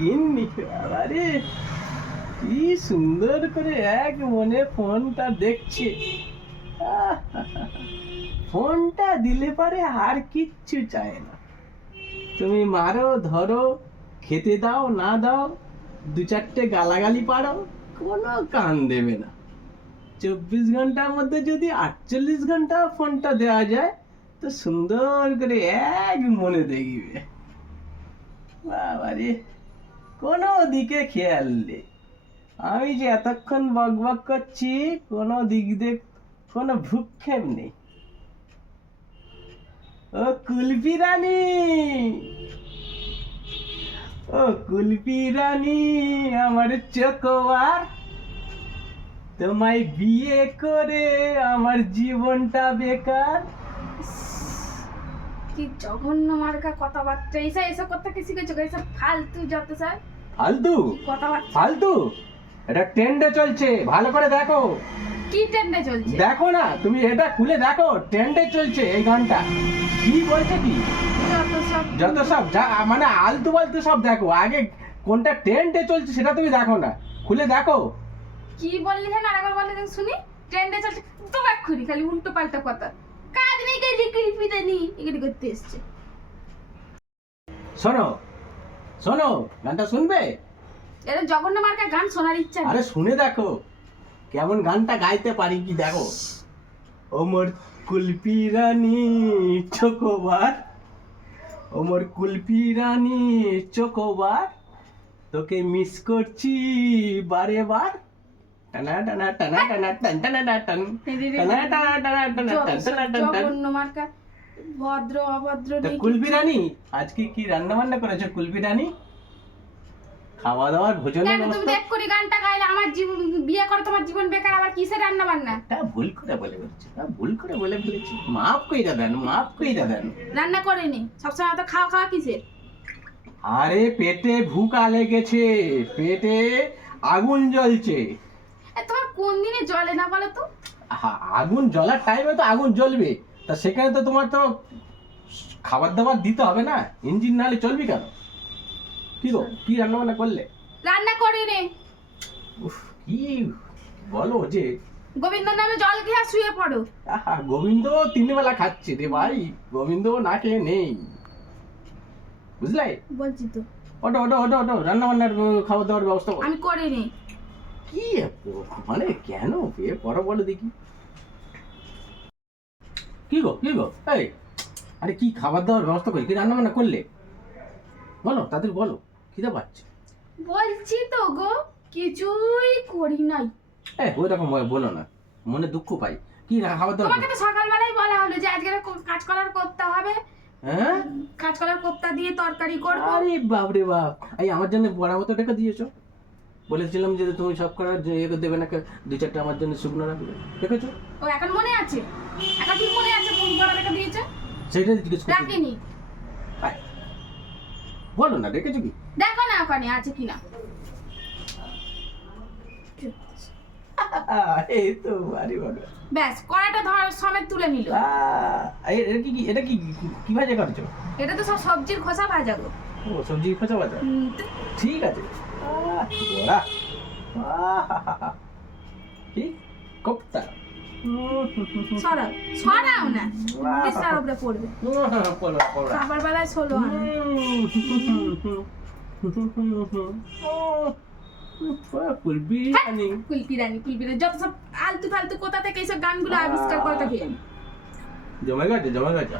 গিন্নি আরে কি সুন্দর করে এক মনে ফোনটা দেখছে। ফোনটা দিলে পারে আর কিচ্ছু চায় না। তুমি মারো ধরো, খেতে দাও না দাও, দু চারটে গালাগালি পারো, কোনো কান দেবে না। 24 ঘন্টার মধ্যে যদি 48 ঘন্টা ফোনটা দেওয়া যায় তো সুন্দর করে এক মনে দেখবে। বাবারে, কোনো দিকে খেয়াল নেই। আমি যে এতক্ষণ বক বক করছি কোনো দিক দিয়ে কোনো ভ্রুক্ষেপ নেই। ও কুলফি রানী, ও কুলফি রানী আমার চকোবার, তোমায় বিয়ে করে আমার জীবনটা বেকার। কি জঘন্য মার্কা কথাবার্তা, এসব কথা কি শিখেছো? এসব ফালতু যত স্যার ফালতু কথাবার্তা। ফালতু, এটা ট্রেন্ডে চলছে, ভালো করে দেখো। কি ট্রেন্ডে চলছে? দেখো না, তুমি এটা খুলে দেখো, ট্রেন্ডে চলছে এই গানটা। কি বলছে কি যত সব মানে আলতু ফালতু সব দেখো, আগে কোনটা ট্রেন্ডে চলছে সেটা তুমি দেখো না, খুলে দেখো। কি বললি হ্যাঁ, আরেকবার বলে দেখ শুনি। ট্রেন্ডে চলছে তো এক্ষুনি খালি উল্টো পাল্টা কথা, কাজ নেই কাজ লিপিতে নি এগুলি করতে এসছে। শোনো শোনো, গানটা শুনবে? এটা জঘন্য মার্কা গান শোনার ইচ্ছা নেই। আরে শুনে দেখো কেমন গানটা গাইতে পারি কি দেখো। ওমর কুলফি রানী চকোবার, ওমর কুলফি রানী চকোবার, তোকে মিস করছি বারে বার। টানা টানা টানা টানা টান টানা টান টানা টানা টানা টানা টান টানা টান টান। জঘন্য মার্কা, ভদ্র অভদ্র তা নেই। কুলফি রানী আজকে কি রান্না বান্না করেছো কুলফি রানী? খাওয়া দাওয়ার ভোজনের কেন তুমি ব্যবস্থা? দেখ করে গানটা গাইলে আমার জীবন বিয়ে করে তোমার জীবন বেকার, আবার কিসের রান্না বান্না? তা ভুল করে বলে ফেলেছি, ভুল করে বলে ফেলেছি, মাফ কইরা দেন, মাফ কইরা দেন। রান্না করেনি সবসময় তো খাওয়া খাওয়া কিসের? আরে পেটে ভুকা লেগেছে, পেটে আগুন জ্বলছে। তোমার কোন দিনে জ্বলে না বলো তো? আগুন জ্বলার টাইমে তো আগুন জ্বলবে, তা সেখানে তো তোমার তো খাবার দাবার দিতে হবে না, ইঞ্জিন না হলে চলবি কেন? কি গো, কি রান্না বান্না করলে? রান্না করিনি। উফ, কি বলো যে। গোবিন্দ নামে জল খেয়ে শুয়ে পড়ো। গোবিন্দ 3 বেলা খাচ্ছে রে ভাই, গোবিন্দ না খেয়ে নেই, বুঝলে? বলছি তো ওটো ওটো ওটো ওটো, রান্না বান্নার খাবার দাবার ব্যবস্থা করো। আমি করিনি। কি মানে কেন বিয়ে পড়ো বলো দেখি। কি গো কি গো, এই আরে কি খাবার দাবার ব্যবস্থা করি, কি রান্না বান্না করলে বলো, তাদের বলো, খিদে পাচ্ছে। বলছি তো গো কিছুই করি নাই। ওই রকম বলো না, মনে দুঃখ পাই। কি খাবার দাবার? তোমাকে তো সকালবেলায় বলা হলো যে আজকে কাঁচকলার কোপ্তা হবে, হ্যাঁ কাঁচকলার কোপ্তা দিয়ে তরকারি করব। আরে বাপ রে বাপ, এই আমার জন্য বড়া মতো রেখে দিয়েছো। বলেছিলাম যে তুমি সব করার যে দেবে না, 2-4টা আমার জন্য শুকনো রাখবে, রেখেছো? ও এখন মনে আছে? এখন ঠিক মনে আছে কোন বড়া রেখে দিয়েছে? সেটা জিজ্ঞেস করছি। রাখিনি। বলো না রেখেছো কি? দেখো না ওখানে আছে কিনা। এই তো বাড়ি বাবা, ব্যাস কড়াটা ধর সমেত তুলে নিল। এটা কি কি ভাজা করছো? এটা তো সব সবজির খোসা ভাজা গো। ও সবজি খোঁজা ভাজা, ঠিক আছে। বড়া, কি কোপ্তা, সরাও সরাও না, বিছানার উপরে পড়বে। খাবার বেলায় ষোলো আনা। কুলফি রানী, কুলফি রানী কুলফি রানী, যত সব আলতু ফালতু কোথা থেকে এইসব গানগুলো আবিষ্কার করে থাকে। জমে গেছে জমে গেছে।